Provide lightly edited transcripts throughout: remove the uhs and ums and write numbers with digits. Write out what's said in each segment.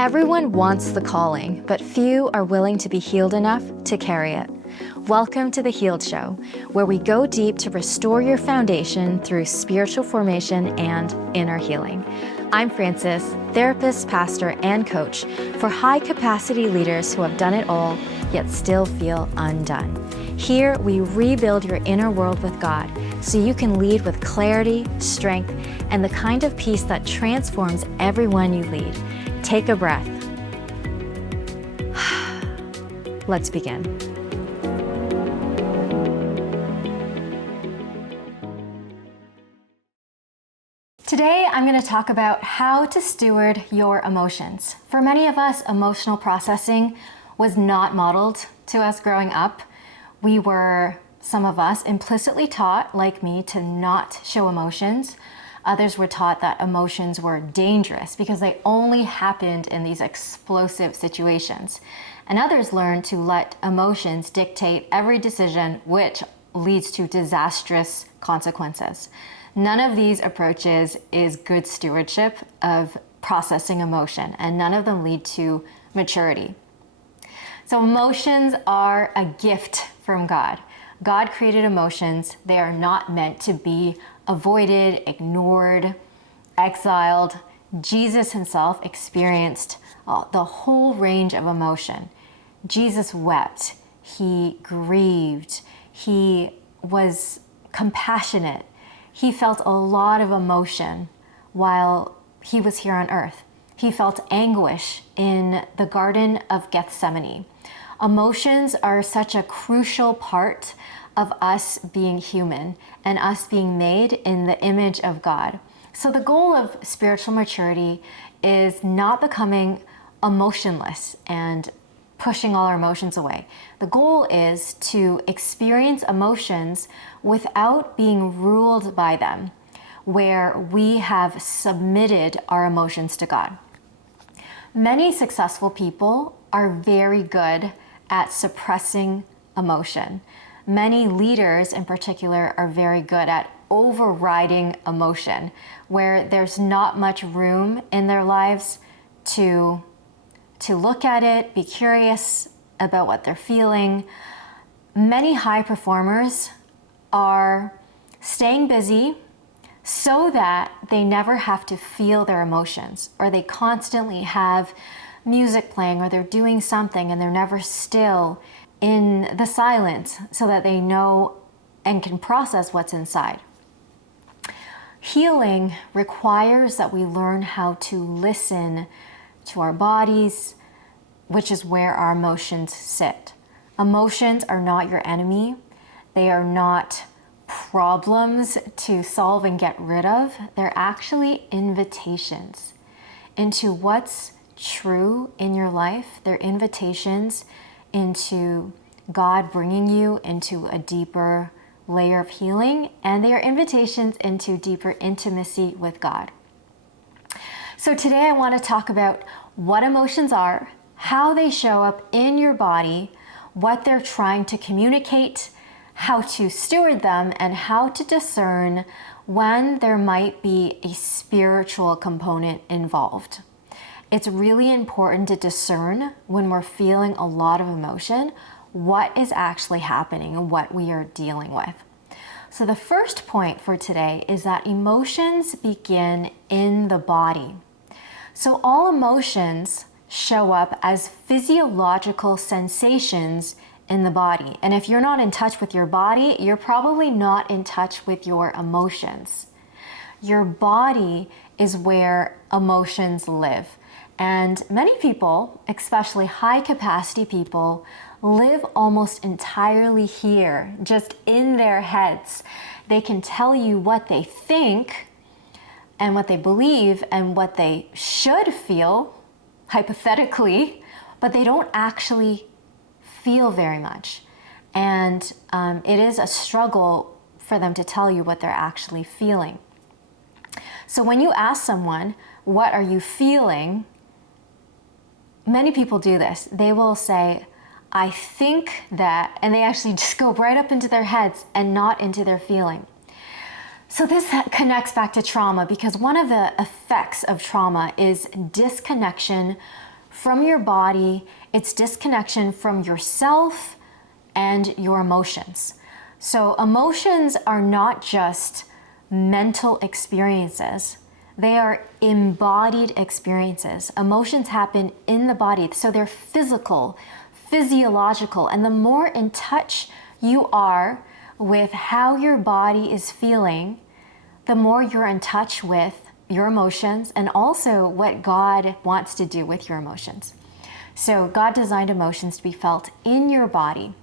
Everyone wants the calling, but few are willing to be healed enough to carry it. Welcome to The Healed Show, where we go deep to restore your foundation through spiritual formation and inner healing. I'm Frances, therapist, pastor, and coach for high-capacity leaders who have done it all, yet still feel undone. Here, we rebuild your inner world with God so you can lead with clarity, strength, and the kind of peace that transforms everyone you lead. Take a breath. Let's begin. Today, I'm going to talk about how to steward your emotions. For many of us, emotional processing was not modeled to us growing up. We were, some of us, implicitly taught, like me, to not show emotions. Others were taught that emotions were dangerous because they only happened in these explosive situations. And others learned to let emotions dictate every decision, which leads to disastrous consequences. None of these approaches is good stewardship of processing emotion, and none of them lead to maturity. So emotions are a gift from God. God created emotions. They are not meant to be avoided, ignored, exiled. Jesus himself experienced the whole range of emotion. Jesus wept, he grieved, he was compassionate. He felt a lot of emotion while he was here on earth. He felt anguish in the Garden of Gethsemane. Emotions are such a crucial part of us being human and us being made in the image of God. So the goal of spiritual maturity is not becoming emotionless and pushing all our emotions away. The goal is to experience emotions without being ruled by them, where we have submitted our emotions to God. Many successful people are very good at suppressing emotion. Many leaders in particular are very good at overriding emotion, where there's not much room in their lives to look at it, be curious about what they're feeling. Many high performers are staying busy so that they never have to feel their emotions, or they constantly have music playing, or they're doing something and they're never still in the silence so that they know and can process what's inside. Healing requires that we learn how to listen to our bodies, which is where our emotions sit. Emotions are not your enemy. They are not problems to solve and get rid of. They're actually invitations into what's true in your life. They're invitations into God bringing you into a deeper layer of healing, and they are invitations into deeper intimacy with God. So today I want to talk about what emotions are, how they show up in your body, what they're trying to communicate, how to steward them, and how to discern when there might be a spiritual component involved. It's really important to discern when we're feeling a lot of emotion, what is actually happening and what we are dealing with. So the first point for today is that emotions begin in the body. So all emotions show up as physiological sensations in the body. And if you're not in touch with your body, you're probably not in touch with your emotions. Your body is where emotions live. And many people, especially high capacity people, live almost entirely here, just in their heads. They can tell you what they think and what they believe and what they should feel, hypothetically, but they don't actually feel very much. And it is a struggle for them to tell you what they're actually feeling. So when you ask someone, what are you feeling? Many people do this. They will say, I think that, and they actually just go right up into their heads and not into their feeling. So this connects back to trauma, because one of the effects of trauma is disconnection from your body. It's disconnection from yourself and your emotions. So emotions are not just mental experiences. They are embodied experiences. Emotions happen in the body, so they're physical, physiological, and the more in touch you are with how your body is feeling, the more you're in touch with your emotions and also what God wants to do with your emotions. So God designed emotions to be felt in your body.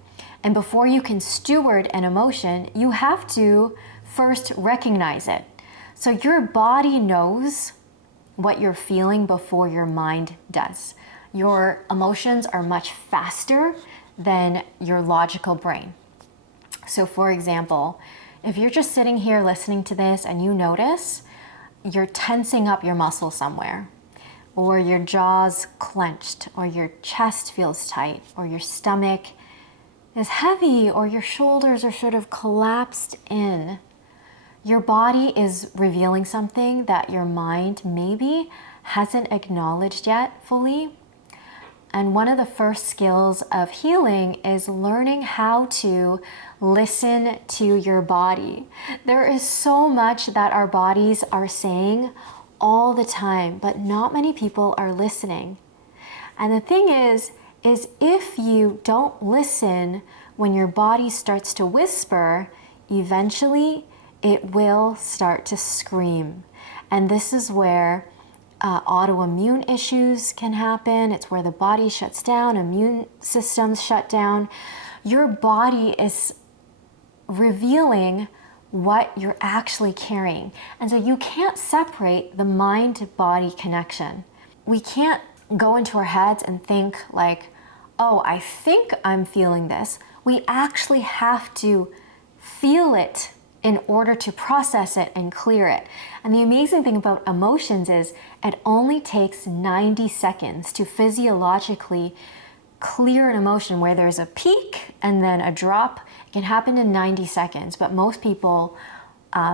And before you can steward an emotion, you have to first recognize it. So your body knows what you're feeling before your mind does. Your emotions are much faster than your logical brain. So for example, if you're just sitting here listening to this and you notice you're tensing up your muscle somewhere, or your jaw's clenched, or your chest feels tight, or your stomach is heavy, or your shoulders are sort of collapsed in, your body is revealing something that your mind maybe hasn't acknowledged yet fully. And one of the first skills of healing is learning how to listen to your body. There is so much that our bodies are saying all the time, but not many people are listening. And the thing is if you don't listen when your body starts to whisper, eventually it will start to scream. And this is where autoimmune issues can happen. It's where the body shuts down, immune systems shut down. Your body is revealing what you're actually carrying. And so you can't separate the mind-body connection. We can't go into our heads and think like, oh, I think I'm feeling this. We actually have to feel it in order to process it and clear it. And the amazing thing about emotions is it only takes 90 seconds to physiologically clear an emotion. Where there's a peak and then a drop, it can happen in 90 seconds, but most people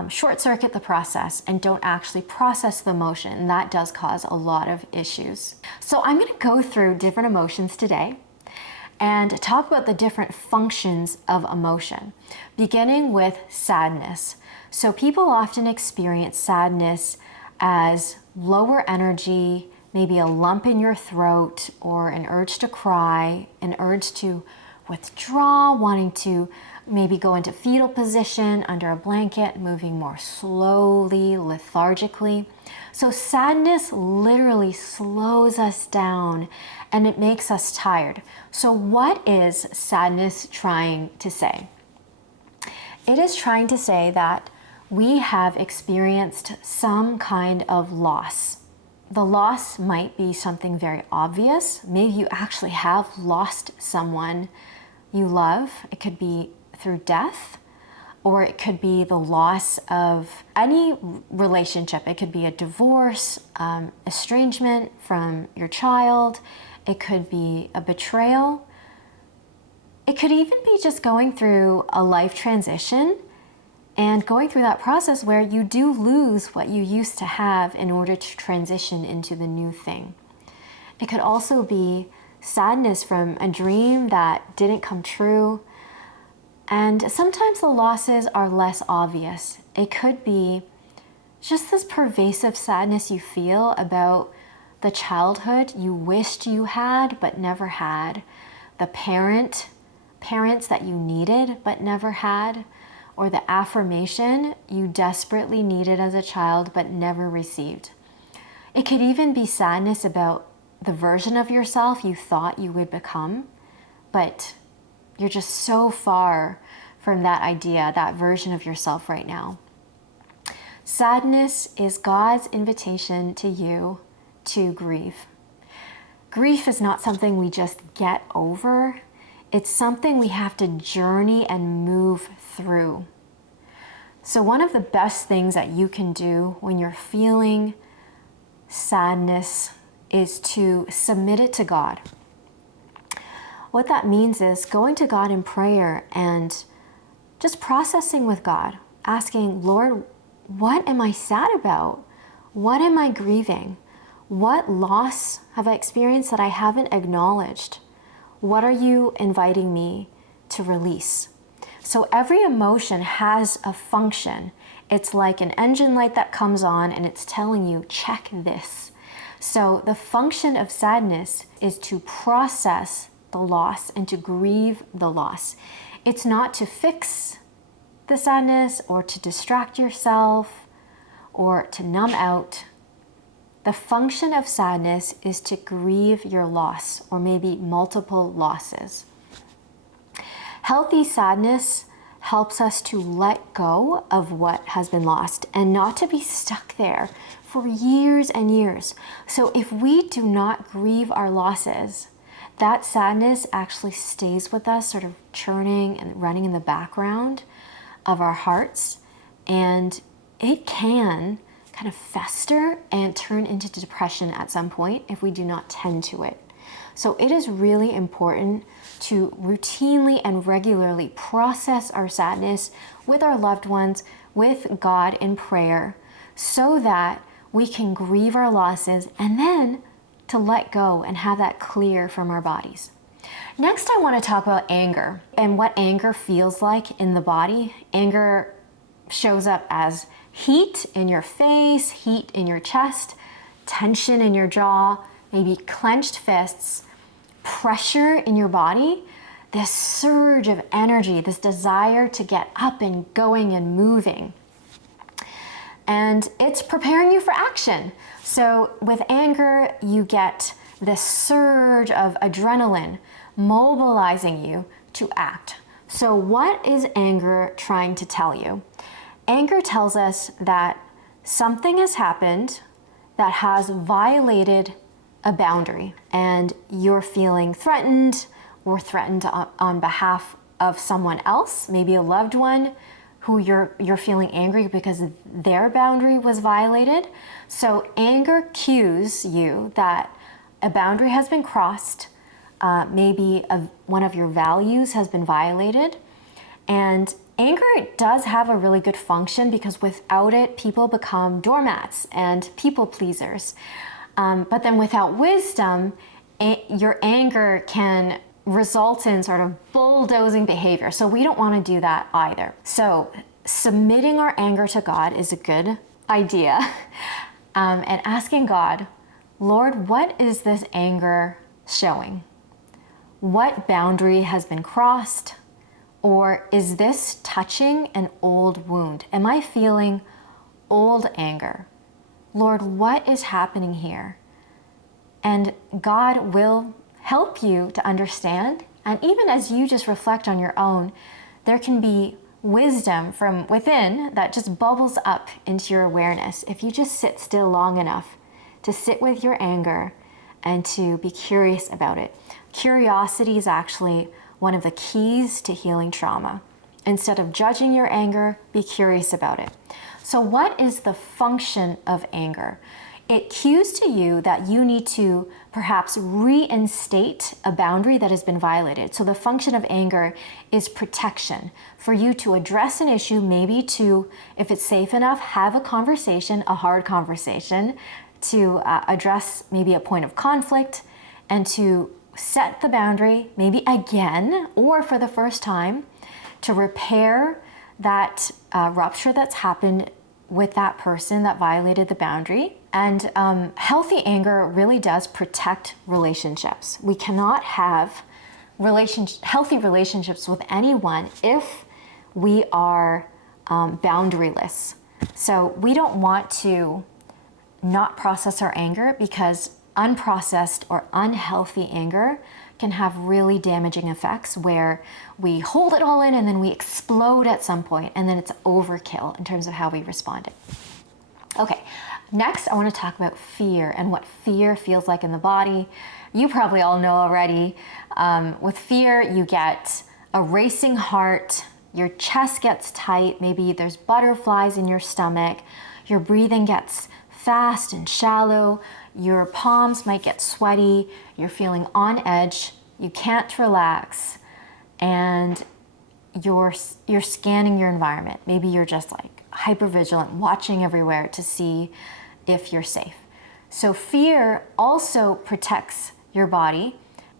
short circuit the process and don't actually process the emotion, and that does cause a lot of issues. So I'm going to go through different emotions today and talk about the different functions of emotion, beginning with sadness. So people often experience sadness as lower energy, maybe a lump in your throat, or an urge to cry, an urge to withdraw, wanting to maybe go into fetal position under a blanket, moving more slowly, lethargically. So sadness literally slows us down and it makes us tired. So what is sadness trying to say? It is trying to say that we have experienced some kind of loss. The loss might be something very obvious. Maybe you actually have lost someone you love. It could be through death, or it could be the loss of any relationship. It could be a divorce, estrangement from your child. It could be a betrayal. It could even be just going through a life transition and going through that process where you do lose what you used to have in order to transition into the new thing. It could also be sadness from a dream that didn't come true. And sometimes the losses are less obvious. It could be just this pervasive sadness you feel about the childhood you wished you had but never had, the parents that you needed but never had, or the affirmation you desperately needed as a child but never received. It could even be sadness about the version of yourself you thought you would become, but you're just so far from that idea, that version of yourself right now. Sadness is God's invitation to you to grieve. Grief is not something we just get over. It's something we have to journey and move through. So one of the best things that you can do when you're feeling sadness is to submit it to God. What that means is going to God in prayer and just processing with God, asking, Lord, what am I sad about? What am I grieving? What loss have I experienced that I haven't acknowledged? What are you inviting me to release? So every emotion has a function. It's like an engine light that comes on and it's telling you, check this. So the function of sadness is to process the loss and to grieve the loss. It's not to fix the sadness or to distract yourself or to numb out. The function of sadness is to grieve your loss or maybe multiple losses. Healthy sadness helps us to let go of what has been lost and not to be stuck there for years and years. So if we do not grieve our losses, that sadness actually stays with us, sort of churning and running in the background of our hearts, and it can kind of fester and turn into depression at some point if we do not tend to it. So it is really important to routinely and regularly process our sadness with our loved ones, with God in prayer, so that we can grieve our losses and then to let go and have that clear from our bodies. Next, I want to talk about anger and what anger feels like in the body. Anger shows up as heat in your face, heat in your chest, tension in your jaw, maybe clenched fists, pressure in your body, this surge of energy, this desire to get up and going and moving. And it's preparing you for action. So with anger, you get this surge of adrenaline mobilizing you to act. So what is anger trying to tell you? Anger tells us that something has happened that has violated a boundary, and you're feeling threatened or threatened on behalf of someone else, maybe a loved one who you're feeling angry because their boundary was violated. So anger cues you that a boundary has been crossed, maybe one of your values has been violated. And anger does have a really good function because without it, people become doormats and people pleasers. But then without wisdom, your anger can result in sort of bulldozing behavior. So we don't want to do that either. So submitting our anger to God is a good idea. And asking God, Lord, what is this anger showing? What boundary has been crossed? Or is this touching an old wound? Am I feeling old anger? Lord, what is happening here? And God will help you to understand. And even as you just reflect on your own, there can be wisdom from within that just bubbles up into your awareness if you just sit still long enough to sit with your anger and to be curious about it. Curiosity is actually one of the keys to healing trauma. Instead of judging your anger, be curious about it. So what is the function of anger? It cues to you that you need to perhaps reinstate a boundary that has been violated. So the function of anger is protection, for you to address an issue, maybe to, if it's safe enough, have a conversation, a hard conversation, to address maybe a point of conflict and to set the boundary, maybe again, or for the first time, to repair that rupture that's happened with that person that violated the boundary. And healthy anger really does protect relationships. We cannot have healthy relationships with anyone if we are boundaryless. So we don't want to not process our anger, because unprocessed or unhealthy anger can have really damaging effects where we hold it all in and then we explode at some point, and then it's overkill in terms of how we respond. Okay, next I want to talk about fear and what fear feels like in the body. You probably all know already. With fear, you get a racing heart, your chest gets tight, maybe there's butterflies in your stomach, your breathing gets fast and shallow, your palms might get sweaty, you're feeling on edge, you can't relax, and you're scanning your environment. Maybe you're just like hypervigilant, watching everywhere to see if you're safe. So fear also protects your body.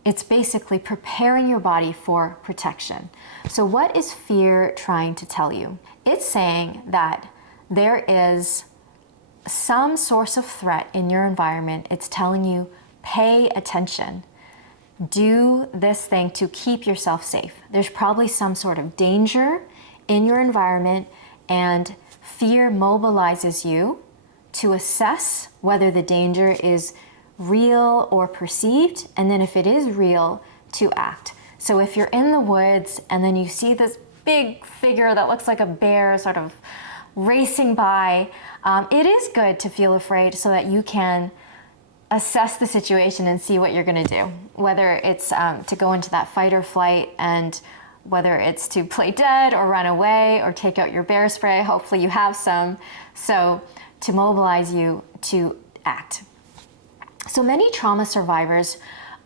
It's basically preparing your body for protection. So what is fear trying to tell you? It's saying that there is some source of threat in your environment. It's telling you, pay attention. Do this thing to keep yourself safe. There's probably some sort of danger in your environment, and fear mobilizes you to assess whether the danger is real or perceived, and then if it is real, to act. So if you're in the woods and then you see this big figure that looks like a bear sort of racing by, it is good to feel afraid so that you can assess the situation and see what you're going to do, whether it's to go into that fight or flight, and whether it's to play dead or run away or take out your bear spray. Hopefully you have some, so to mobilize you to act. So many trauma survivors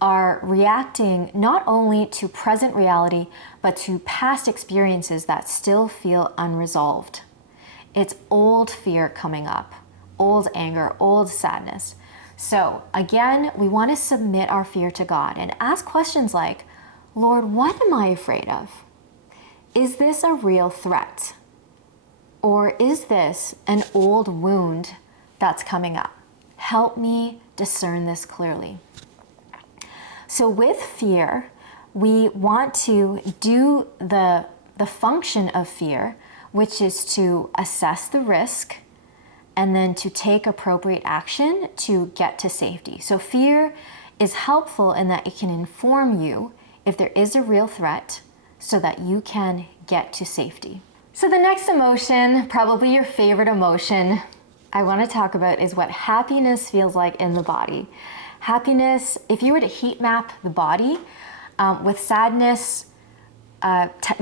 are reacting not only to present reality, but to past experiences that still feel unresolved. It's old fear coming up, old anger, old sadness. So again, we want to submit our fear to God and ask questions like, Lord, what am I afraid of? Is this a real threat? Or is this an old wound that's coming up? Help me discern this clearly. So with fear, we want to do the function of fear, which is to assess the risk and then to take appropriate action to get to safety. So fear is helpful in that it can inform you if there is a real threat so that you can get to safety. So the next emotion, probably your favorite emotion I want to talk about, is what happiness feels like in the body. Happiness, if you were to heat map the body, with sadness,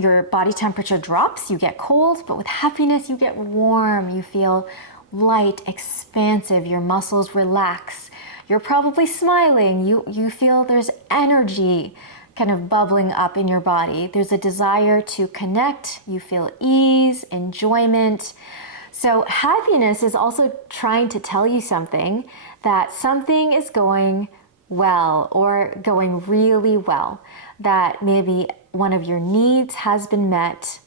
your body temperature drops, you get cold, but with happiness, you get warm, you feel light, expansive, your muscles relax, you're probably smiling, you feel there's energy kind of bubbling up in your body. There's a desire to connect, you feel ease, enjoyment. So happiness is also trying to tell you something, that something is going well or going really well, that maybe one of your needs has been met,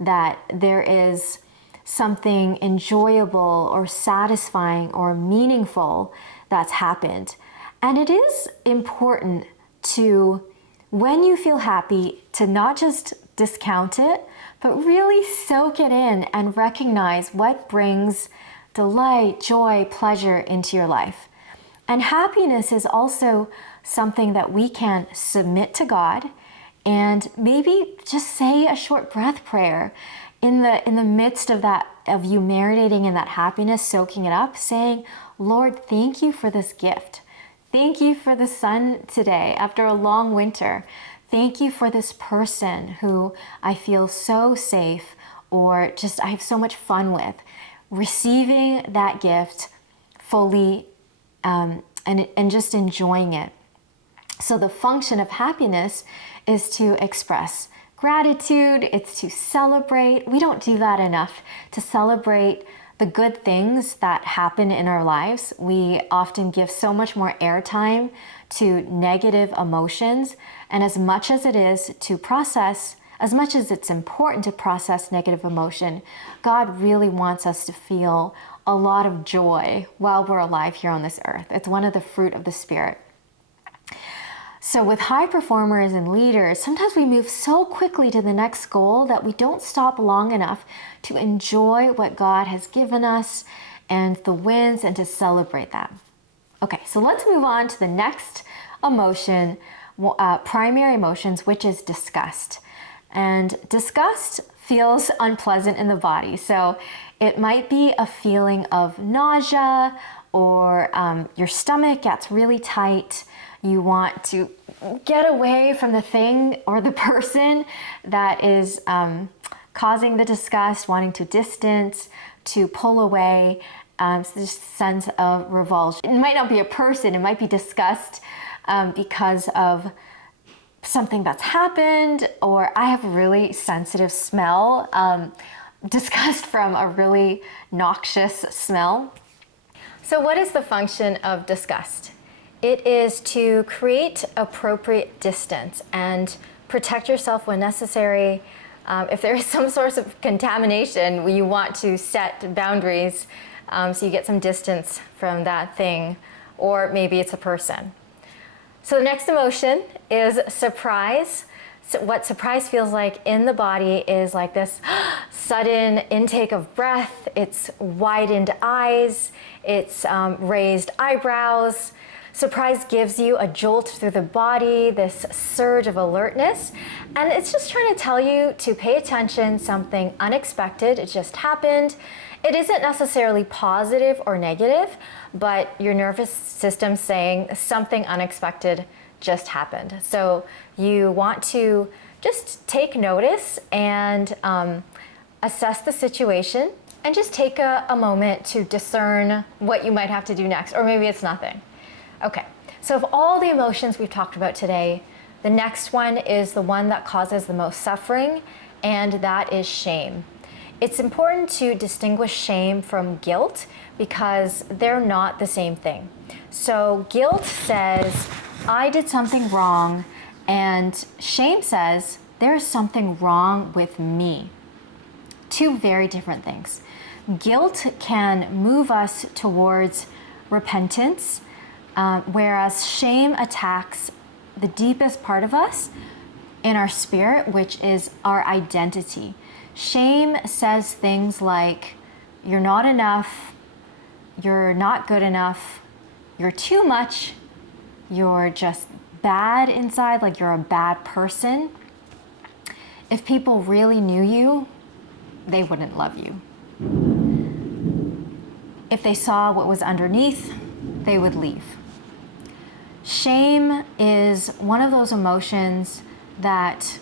that there is something enjoyable or satisfying or meaningful that's happened. And it is important to, when you feel happy, to not just discount it, but really soak it in and recognize what brings delight, joy, pleasure into your life. And happiness is also something that we can submit to God and maybe just say a short breath prayer in the midst of that, of you marinating in that happiness, soaking it up, saying, Lord, thank you for this gift. Thank you for the sun today after a long winter. Thank you for this person who I feel so safe or just I have so much fun with. Receiving that gift fully and just enjoying it. So the function of happiness is to express gratitude, it's to celebrate. We don't do that enough, to celebrate the good things that happen in our lives. We often give so much more airtime to negative emotions, and as much as it is to process, as much as it's important to process negative emotion, God really wants us to feel a lot of joy while we're alive here on this earth. It's one of the fruit of the Spirit. So with high performers and leaders, sometimes we move so quickly to the next goal that we don't stop long enough to enjoy what God has given us and the wins and to celebrate them. Okay, so let's move on to the next emotion, primary emotions, which is disgust. And disgust feels unpleasant in the body. So it might be a feeling of nausea or your stomach gets really tight. You want to get away from the thing or the person that is causing the disgust, wanting to distance, to pull away. So this sense of revulsion. It might not be a person, it might be disgust because of something that's happened, or I have a really sensitive smell, disgust from a really noxious smell. So what is the function of disgust? It is to create appropriate distance and protect yourself when necessary. If there is some source of contamination, you want to set boundaries so you get some distance from that thing, or maybe it's a person. So the next emotion is surprise. So what surprise feels like in the body is like this sudden intake of breath, it's widened eyes, it's raised eyebrows. Surprise gives you a jolt through the body, this surge of alertness, and it's just trying to tell you to pay attention, something unexpected, it just happened. It isn't necessarily positive or negative, but your nervous system's saying something unexpected just happened. So you want to just take notice and assess the situation and just take a moment to discern what you might have to do next, or maybe it's nothing. Okay, so of all the emotions we've talked about today, the next one is the one that causes the most suffering, and that is shame. It's important to distinguish shame from guilt because they're not the same thing. So guilt says, I did something wrong, and shame says, there's something wrong with me. Two very different things. Guilt can move us towards repentance, whereas shame attacks the deepest part of us in our spirit, which is our identity. Shame says things like, you're not enough, you're not good enough, you're too much, you're just bad inside, like you're a bad person. If people really knew you, they wouldn't love you. If they saw what was underneath, they would leave. Shame is one of those emotions that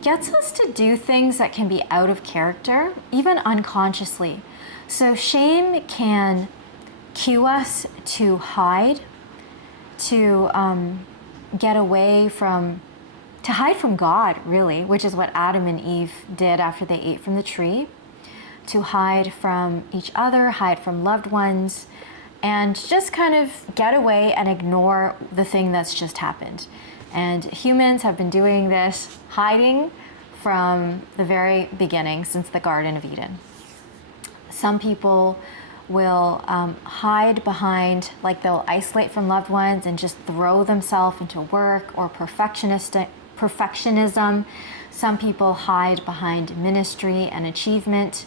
gets us to do things that can be out of character, even unconsciously. So shame can cue us to hide, to get away from, to hide from God, really, which is what Adam and Eve did after they ate from the tree, to hide from each other, hide from loved ones, and just kind of get away and ignore the thing that's just happened. And humans have been doing this, hiding from the very beginning, since the Garden of Eden. Some people will hide behind, like they'll isolate from loved ones and just throw themselves into work or perfectionism. Some people hide behind ministry and achievement.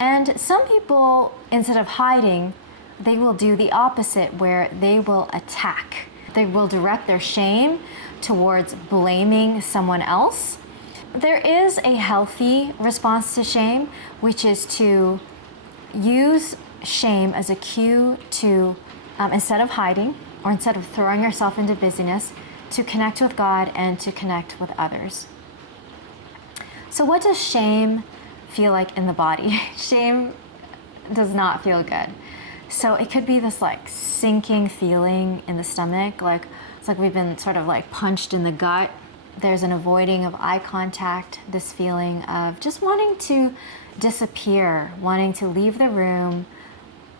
And some people, instead of hiding, they will do the opposite, where they will attack. They will direct their shame towards blaming someone else. There is a healthy response to shame, which is to use shame as a cue to, instead of hiding or instead of throwing yourself into busyness, to connect with God and to connect with others. So what does shame feel like in the body? Shame does not feel good. So it could be this like sinking feeling in the stomach, like it's like we've been sort of like punched in the gut. There's an avoiding of eye contact, this feeling of just wanting to disappear, wanting to leave the room,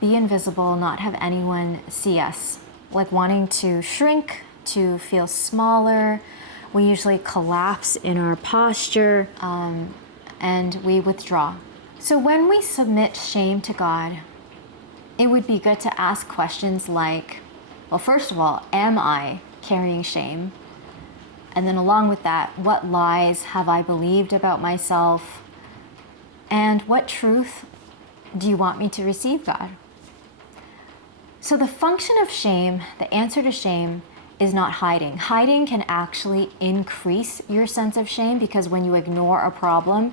be invisible, not have anyone see us, like wanting to shrink, to feel smaller. We usually collapse in our posture and we withdraw. So when we submit shame to God, it would be good to ask questions like, well, first of all, am I carrying shame? And then along with that, what lies have I believed about myself? And what truth do you want me to receive, God? So the function of shame, the answer to shame, is not hiding. Hiding can actually increase your sense of shame, because when you ignore a problem,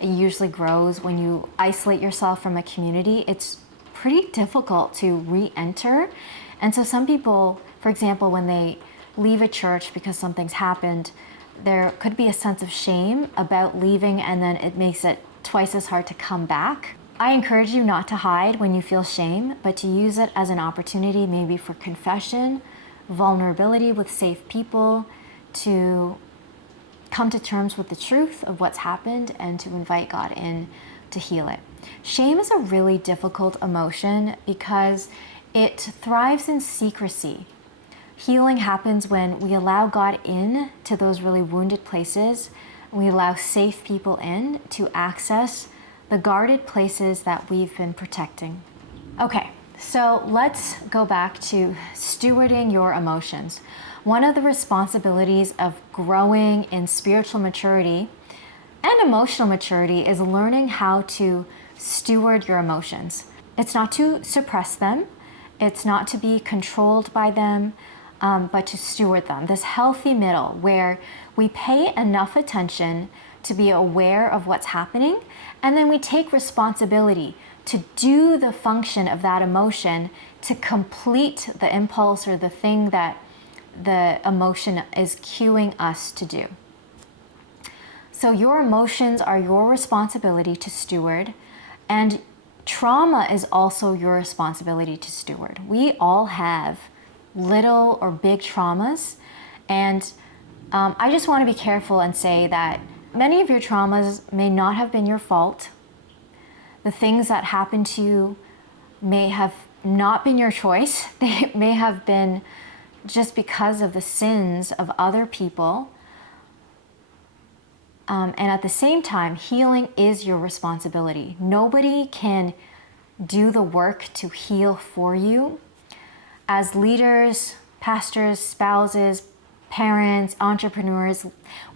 it usually grows. When you isolate yourself from a community, it's pretty difficult to re-enter. And so some people, for example, when they leave a church because something's happened, there could be a sense of shame about leaving, and then it makes it twice as hard to come back. I encourage you not to hide when you feel shame, but to use it as an opportunity, maybe for confession, vulnerability with safe people, to come to terms with the truth of what's happened and to invite God in to heal it. Shame is a really difficult emotion because it thrives in secrecy. Healing happens when we allow God in to those really wounded places. We allow safe people in to access the guarded places that we've been protecting. Okay, so let's go back to stewarding your emotions. One of the responsibilities of growing in spiritual maturity and emotional maturity is learning how to steward your emotions. It's not to suppress them, it's not to be controlled by them, but to steward them. This healthy middle where we pay enough attention to be aware of what's happening, and then we take responsibility to do the function of that emotion to complete the impulse or the thing that the emotion is cueing us to do. So your emotions are your responsibility to steward, and trauma is also your responsibility to steward. We all have little or big traumas, and I just want to be careful and say that many of your traumas may not have been your fault. The things that happened to you may have not been your choice. They may have been just because of the sins of other people. And at the same time, healing is your responsibility. Nobody can do the work to heal for you. As leaders, pastors, spouses, parents, entrepreneurs,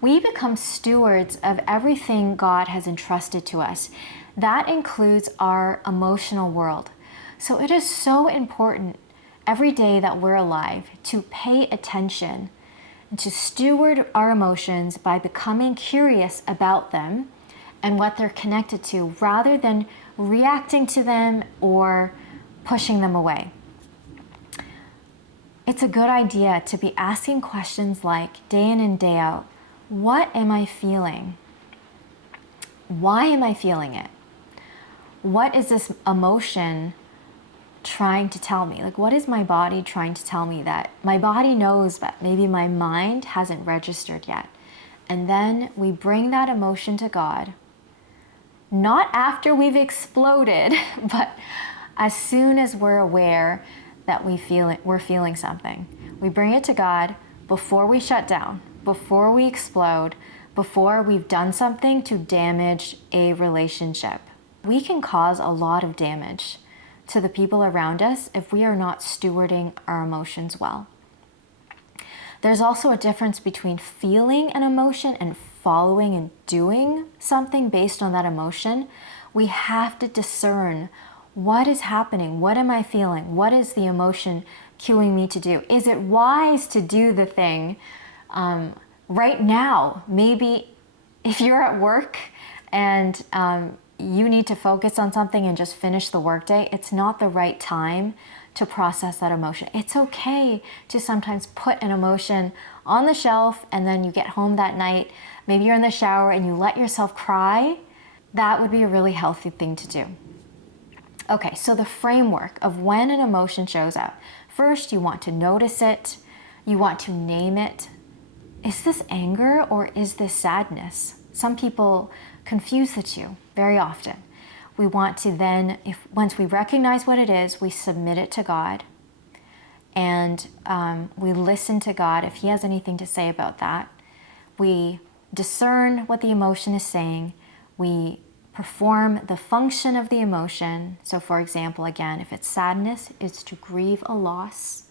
we become stewards of everything God has entrusted to us. That includes our emotional world. So it is so important every day that we're alive to pay attention and to steward our emotions by becoming curious about them and what they're connected to, rather than reacting to them or pushing them away. It's a good idea to be asking questions like, day in and day out, what am I feeling? Why am I feeling it? What is this emotion trying to tell me? Like, what is my body trying to tell me that my body knows, but maybe my mind hasn't registered yet? And then we bring that emotion to God, not after we've exploded, but as soon as we're aware that we're feeling something. We bring it to God before we shut down, before we explode, before we've done something to damage a relationship. We can cause a lot of damage to the people around us if we are not stewarding our emotions well. There's also a difference between feeling an emotion and following and doing something based on that emotion. We have to discern what is happening. What am I feeling? What is the emotion cueing me to do? Is it wise to do the thing right now? Maybe if you're at work and you need to focus on something and just finish the workday, it's not the right time to process that emotion. It's okay to sometimes put an emotion on the shelf, and then you get home that night, maybe you're in the shower and you let yourself cry. That would be a really healthy thing to do. Okay, so the framework of when an emotion shows up. First, you want to notice it. You want to name it. Is this anger or is this sadness? Some people confuse the two very often. We want to then, once we recognize what it is, we submit it to God, and we listen to God if He has anything to say about that. We discern what the emotion is saying. We perform the function of the emotion. So for example, again, if it's sadness, it's to grieve a loss.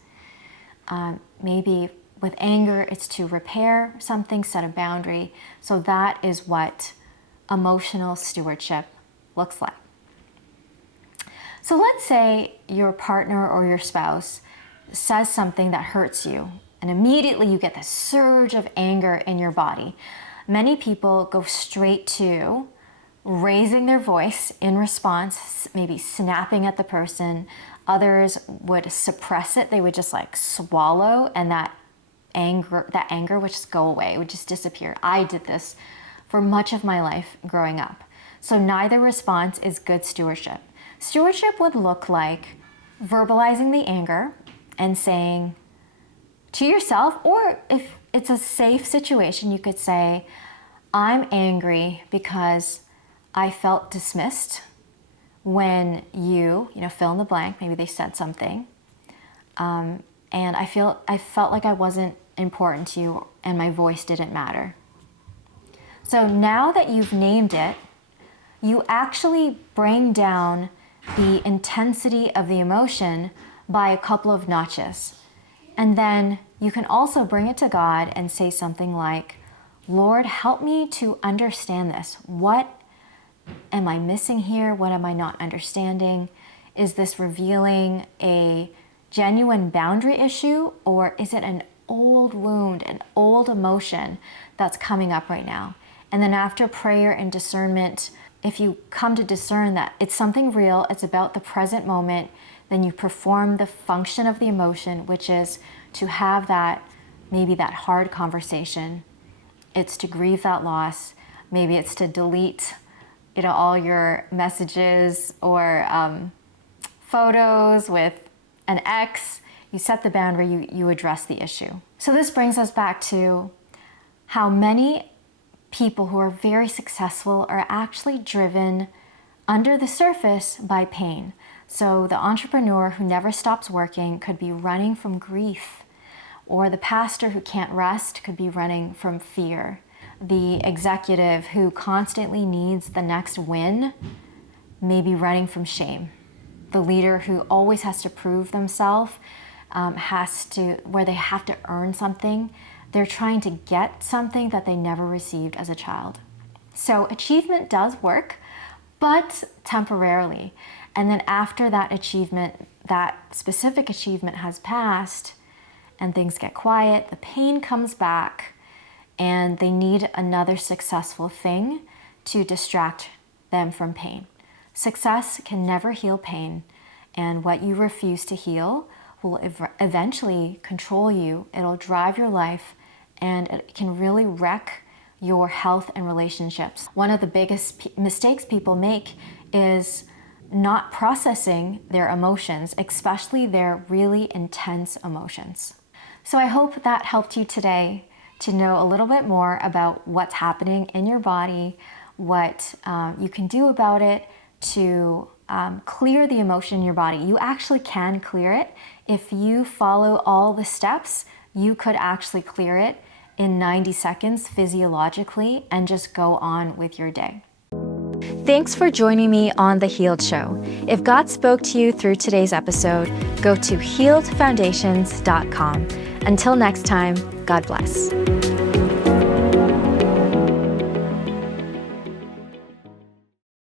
Maybe with anger, it's to repair something, set a boundary. So that is what emotional stewardship looks like. So let's say your partner or your spouse says something that hurts you, and immediately you get this surge of anger in your body. Many people go straight to raising their voice in response, maybe snapping at the person. Others would suppress it. They would just like swallow, and that anger would just go away. It would just disappear. I did this for much of my life growing up. So neither response is good stewardship. Stewardship would look like verbalizing the anger and saying to yourself, or if it's a safe situation, you could say, I'm angry because I felt dismissed when you fill in the blank, maybe they said something, and I felt like I wasn't important to you and my voice didn't matter. So now that you've named it, you actually bring down the intensity of the emotion by a couple of notches. And then you can also bring it to God and say something like, Lord, help me to understand this. What am I missing here? What am I not understanding? Is this revealing a genuine boundary issue, or is it an old wound, an old emotion that's coming up right now? And then after prayer and discernment, if you come to discern that it's something real, it's about the present moment, then you perform the function of the emotion, which is to have maybe that hard conversation. It's to grieve that loss. Maybe it's to delete all your messages or photos with an ex. You set the boundary, you address the issue. So this brings us back to how many people who are very successful are actually driven under the surface by pain. So the entrepreneur who never stops working could be running from grief, or the pastor who can't rest could be running from fear. The executive who constantly needs the next win may be running from shame. The leader who always has to prove themselves, where they have to earn something. They're trying to get something that they never received as a child. So achievement does work, but temporarily. And then after that achievement, that specific achievement has passed and things get quiet, the pain comes back and they need another successful thing to distract them from pain. Success can never heal pain, and what you refuse to heal will eventually control you. It'll drive your life, and it can really wreck your health and relationships. One of the biggest mistakes people make is not processing their emotions, especially their really intense emotions. So I hope that helped you today to know a little bit more about what's happening in your body, what you can do about it to clear the emotion in your body. You actually can clear it. If you follow all the steps, you could actually clear it in 90 seconds physiologically and just go on with your day. Thanks for joining me on The Healed Show. If God spoke to you through today's episode, go to healedfoundations.com. Until next time, God bless.